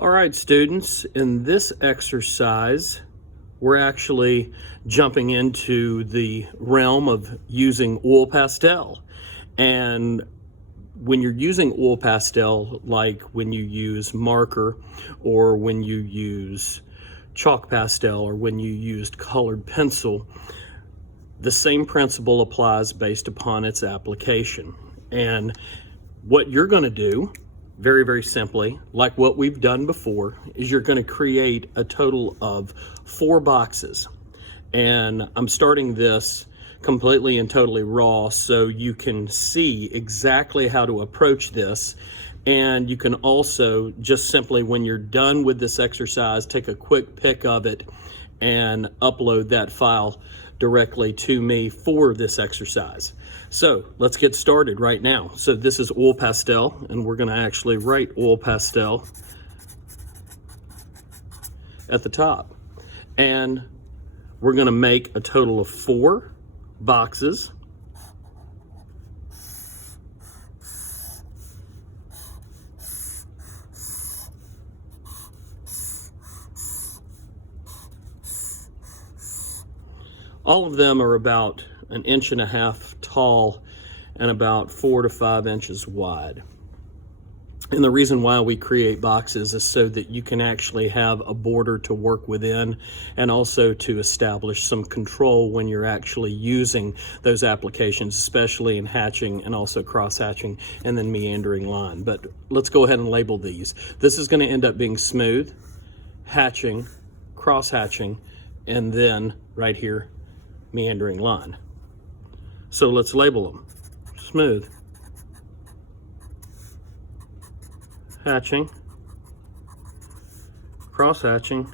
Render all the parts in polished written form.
All right, students, in this exercise, we're actually jumping into the realm of using oil pastel. And when you're using oil pastel, like when you use marker or when you use chalk pastel or when you used colored pencil, the same principle applies based upon its application. And what you're going to do, very, very simply, like what we've done before, is you're going to create a total of 4 boxes. And I'm starting this completely and totally raw so you can see exactly how to approach this. And you can also just simply, when you're done with this exercise, take a quick pic of it and upload that file directly to me for this exercise. So let's get started right now. So this is oil pastel, and we're going to actually write oil pastel at the top. And we're going to make a total of 4 boxes. All of them are about 1.5 inches tall and about 4 to 5 inches wide. And the reason why we create boxes is so that you can actually have a border to work within, and also to establish some control when you're actually using those applications, especially in hatching and also cross hatching and then meandering line. But let's go ahead and label these. This is going to end up being smooth, hatching, cross hatching, and then right here, meandering line. So let's label them. Smooth, hatching, cross hatching,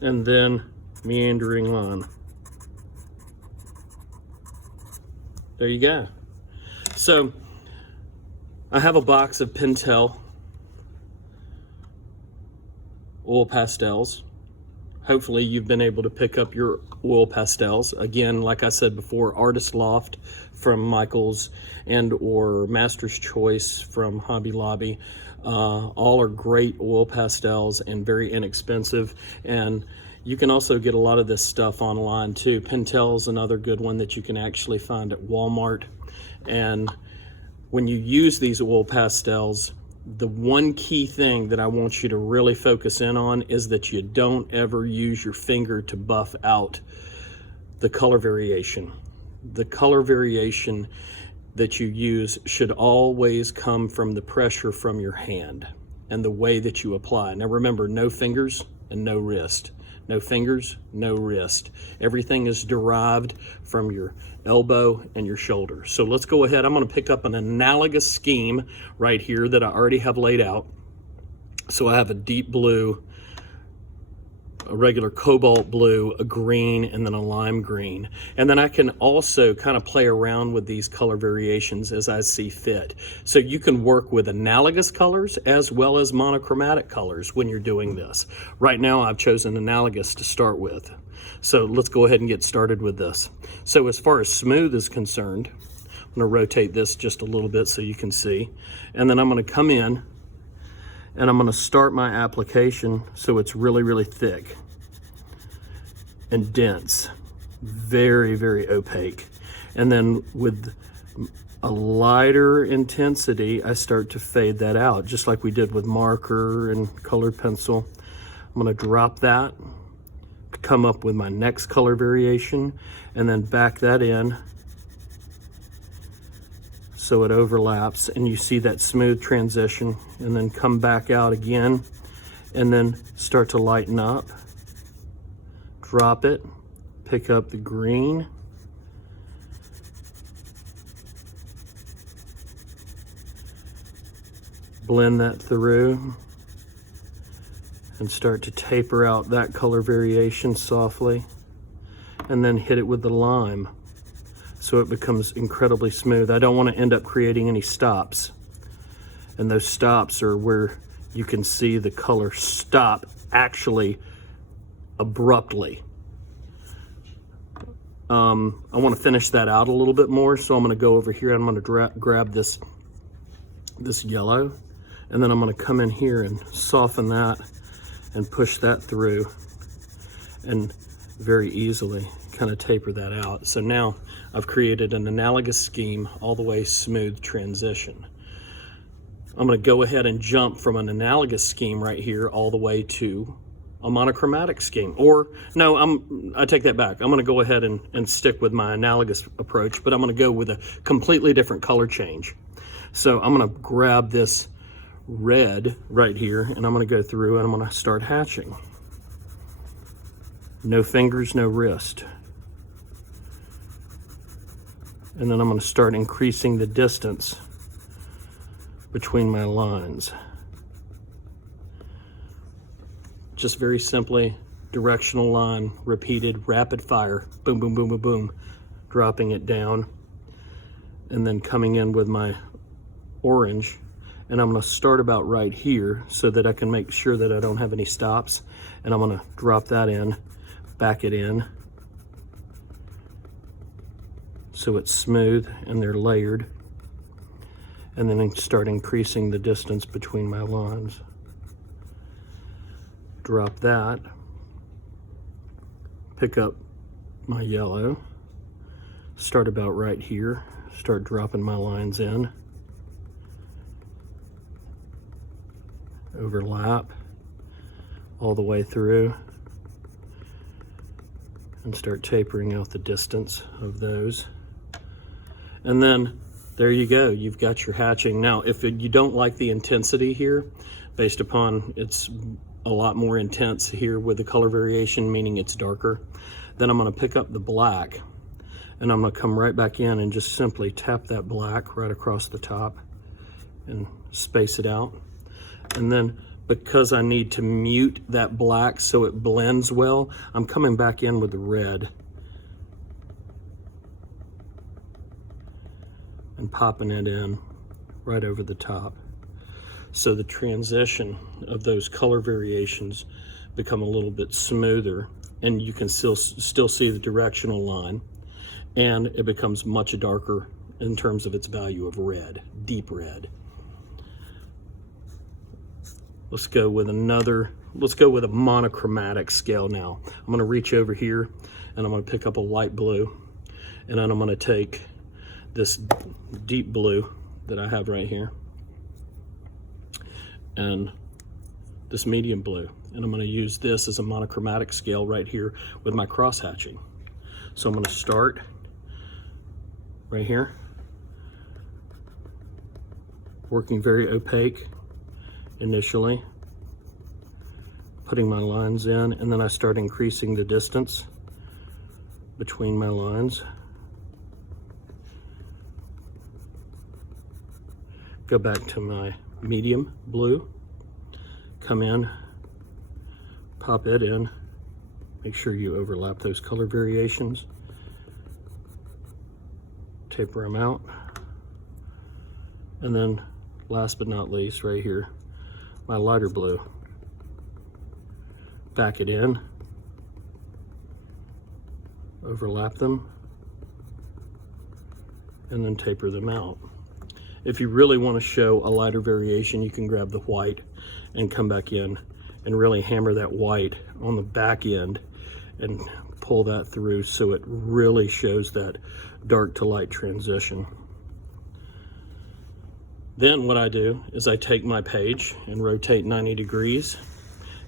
and then meandering line. There you go. So I have a box of Pentel oil pastels. Hopefully you've been able to pick up your oil pastels. Again, like I said before, Artist Loft from Michaels and or Master's Choice from Hobby Lobby. All are great oil pastels and very inexpensive. And you can also get a lot of this stuff online too. Pentel is another good one that you can actually find at Walmart. And when you use these oil pastels, the one key thing that I want you to really focus in on is that you don't ever use your finger to buff out the color variation. The color variation that you use should always come from the pressure from your hand and the way that you apply. Now remember, no fingers and no wrist. No fingers, no wrist. Everything is derived from your elbow and your shoulder. So let's go ahead. I'm going to pick up an analogous scheme right here that I already have laid out. So I have a deep blue, a regular cobalt blue, a green, and then a lime green. And then I can also kind of play around with these color variations as I see fit. So you can work with analogous colors as well as monochromatic colors when you're doing this. Right now I've chosen analogous to start with. So let's go ahead and get started with this. So as far as smooth is concerned, I'm going to rotate this just a little bit so you can see. And then I'm going to come in and I'm going to start my application so it's really, really thick and dense, very, very opaque. And then with a lighter intensity, I start to fade that out, just like we did with marker and colored pencil. I'm going to drop that, come up with my next color variation, and then back that in so it overlaps and you see that smooth transition, and then come back out again and then start to lighten up, drop it, pick up the green, blend that through and start to taper out that color variation softly, and then hit it with the lime so it becomes incredibly smooth. I don't want to end up creating any stops, and those stops are where you can see the color stop actually abruptly. I want to finish that out a little bit more, so I'm going to go over here and I'm going to grab this this yellow, and then I'm going to come in here and soften that and push that through, and very easily kind of taper that out. So now I've created an analogous scheme, all the way smooth transition. I'm going to go ahead and jump from an analogous scheme right here all the way to a monochromatic scheme. Or no, I take that back. I'm going to go ahead and stick with my analogous approach, but I'm going to go with a completely different color change. So I'm going to grab this red right here, and I'm going to go through and I'm going to start hatching. No fingers, no wrist. And then I'm going to start increasing the distance between my lines. Just very simply, directional line, repeated, rapid fire, boom, boom, boom, boom, boom, dropping it down, and then coming in with my orange, and I'm going to start about right here so that I can make sure that I don't have any stops, and I'm going to drop that in, back it in, so it's smooth and they're layered, and then start increasing the distance between my lines. Drop that, pick up my yellow, start about right here, start dropping my lines in, overlap all the way through, and start tapering out the distance of those. And then there you go, you've got your hatching. Now, if you don't like the intensity here, based upon it's a lot more intense here with the color variation, meaning it's darker, then I'm going to pick up the black, and I'm going to come right back in and just simply tap that black right across the top and space it out. And then because I need to mute that black so it blends well, I'm coming back in with the red and popping it in right over the top. So the transition of those color variations become a little bit smoother, and you can still see the directional line, and it becomes much darker in terms of its value of red, deep red. Let's go with a monochromatic scale now. I'm going to reach over here and I'm going to pick up a light blue, and then I'm going to take this deep blue that I have right here and this medium blue, and I'm going to use this as a monochromatic scale right here with my cross hatching. So I'm going to start right here, working very opaque initially, putting my lines in, and then I start increasing the distance between my lines. Go back to my medium blue, come in, pop it in, make sure you overlap those color variations, taper them out, and then last but not least right here, my lighter blue, back it in, overlap them, and then taper them out. If you really want to show a lighter variation, you can grab the white and come back in and really hammer that white on the back end and pull that through so it really shows that dark to light transition. Then what I do is I take my page and rotate 90 degrees,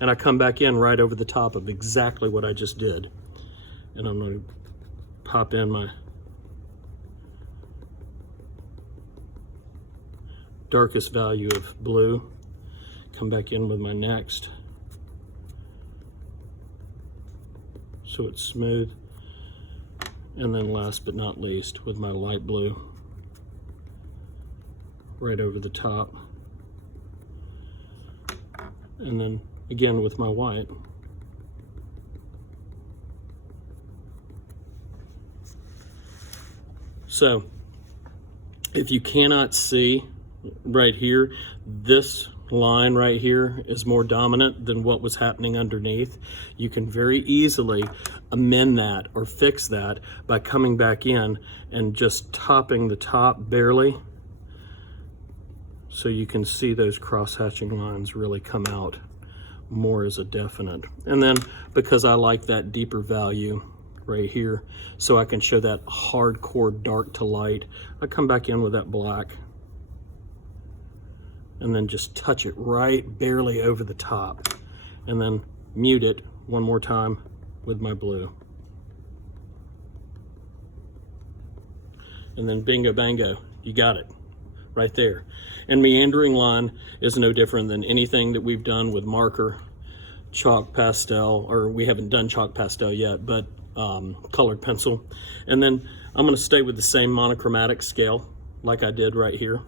and I come back in right over the top of exactly what I just did. And I'm going to pop in my darkest value of blue, come back in with my next, so it's smooth, and then last but not least with my light blue right over the top, and then again with my white. So if you cannot see right here, this line right here is more dominant than what was happening underneath. You can very easily amend that or fix that by coming back in and just topping the top barely So you can see those cross-hatching lines really come out more as a definite. And then because I like that deeper value right here, so I can show that hardcore dark to light, I come back in with that black and then just touch it right barely over the top, and then mute it one more time with my blue. And then bingo bango, you got it right there. And meandering line is no different than anything that we've done with marker, chalk pastel, or we haven't done chalk pastel yet, but colored pencil. And then I'm going to stay with the same monochromatic scale like I did right here.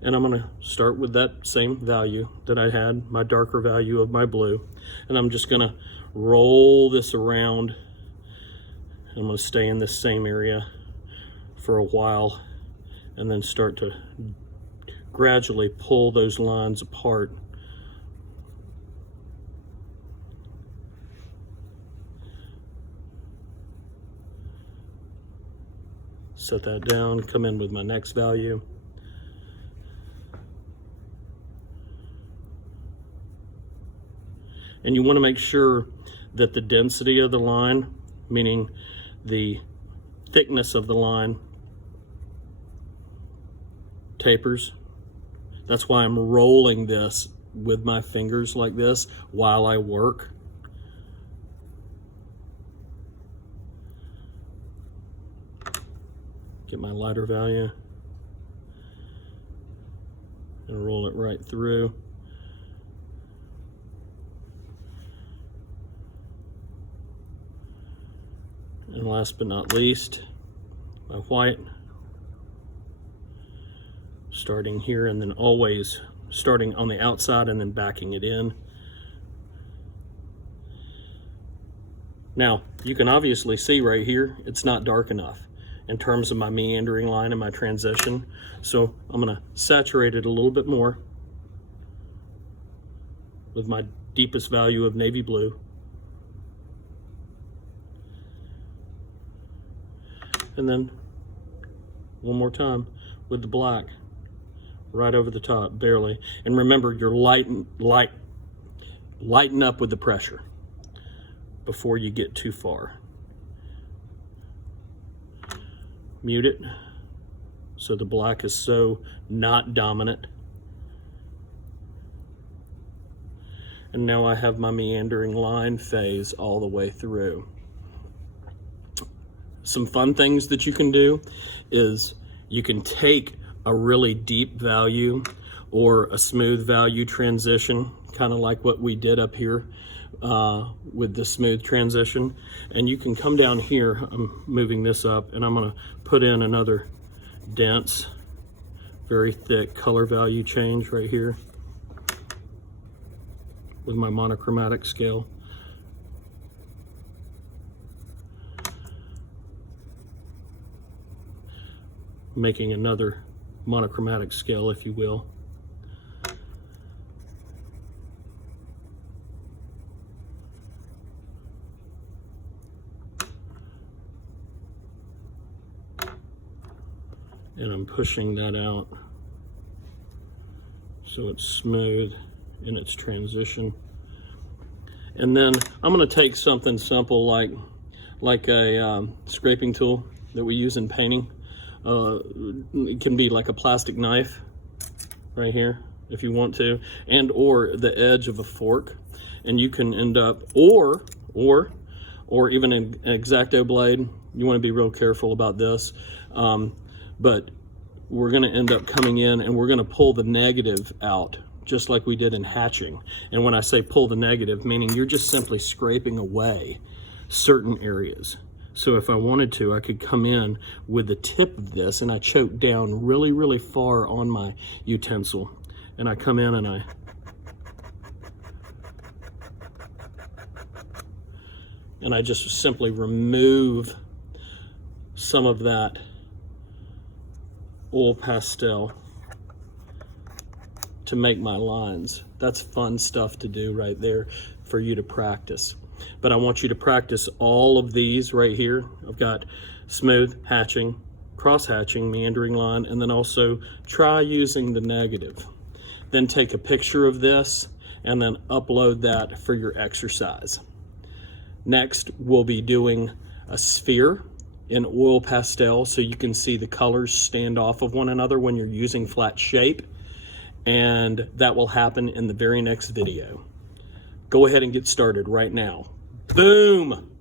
And I'm going to start with that same value that I had, my darker value of my blue. And I'm just going to roll this around. I'm going to stay in this same area for a while and then start to gradually pull those lines apart. Set that down, come in with my next value. And you want to make sure that the density of the line, meaning the thickness of the line, tapers. That's why I'm rolling this with my fingers like this while I work. Get my lighter value and roll it right through. And last but not least, my white. Starting here and then always starting on the outside and then backing it in. Now, you can obviously see right here, it's not dark enough in terms of my meandering line and my transition. So I'm gonna saturate it a little bit more with my deepest value of navy blue. And then one more time with the black right over the top, barely. And remember, you're lighten up with the pressure before you get too far. Mute it so the black is so not dominant. And now I have my meandering line phase all the way through. Some fun things that you can do is you can take a really deep value or a smooth value transition, kind of like what we did up here with the smooth transition. And you can come down here, I'm moving this up, and I'm gonna put in another dense, very thick color value change right here with my monochromatic scale. Making another monochromatic scale, if you will. And I'm pushing that out so it's smooth in its transition. And then I'm going to take something simple like a scraping tool that we use in painting. It can be like a plastic knife right here if you want to, and or the edge of a fork, and you can end up, or even an X-Acto blade. You want to be real careful about this, but we're going to end up coming in and we're going to pull the negative out just like we did in hatching. And when I say pull the negative, meaning you're just simply scraping away certain areas. So if I wanted to, I could come in with the tip of this and I choke down really, really far on my utensil. And I come in and I just simply remove some of that oil pastel to make my lines. That's fun stuff to do right there for you to practice. But I want you to practice all of these right here. I've got smooth, hatching, cross hatching, meandering line, and then also try using the negative. then take a picture of this and then upload that for your exercise. Next, we'll be doing a sphere in oil pastel so you can see the colors stand off of one another when you're using flat shape, and that will happen in the very next video. Go ahead and get started right now. Boom!